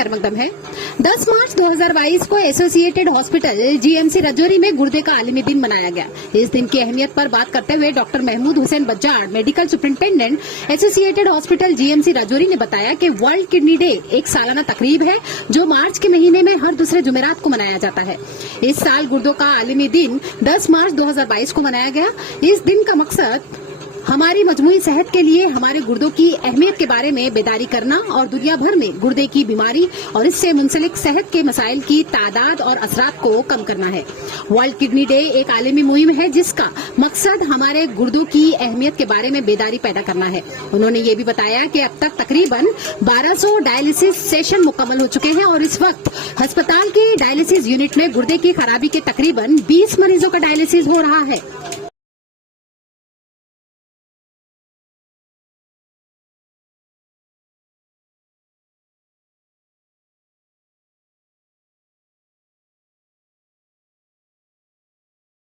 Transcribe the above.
खैरमकदम है। 10 मार्च 2022 को associated hospital GMC Rajouri में गुर्दे का आलमी दिन मनाया गया। इस दिन की अहमियत पर बात करते हुए doctor Mahmood Hussain Bajjar, medical superintendent associated hospital GMC Rajouri ने बताया कि वर्ल्ड किडनी डे एक सालाना तकरीब है जो मार्च के महीने में हर दूसरे जुमेरात को मनाया जाता है। इस साल गुर्दों का आलमी दिन 10 मार्च 2022 को मनाया गया। इस दिन का मकसद हमारी मजमूई सेहत के लिए हमारे गुर्दों की अहमियत के बारे में बेदारी करना और दुनिया भर में गुर्दे की बीमारी और इससे मुंसलिक सेहत के मसाइल की तादाद और असरात को कम करना है। वर्ल्ड किडनी डे एक आलमी मुहिम है जिसका मकसद हमारे गुर्दों की अहमियत के बारे में बेदारी पैदा करना है। उन्होंने ये भी बताया कि अब तक तकरीबन 1200 डायलिसिस सेशन मुकम्मल हो चुके हैं और इस वक्त अस्पताल के डायलिसिस यूनिट में गुर्दे की खराबी के तकरीबन 20 मरीजों का डायलिसिस हो रहा है।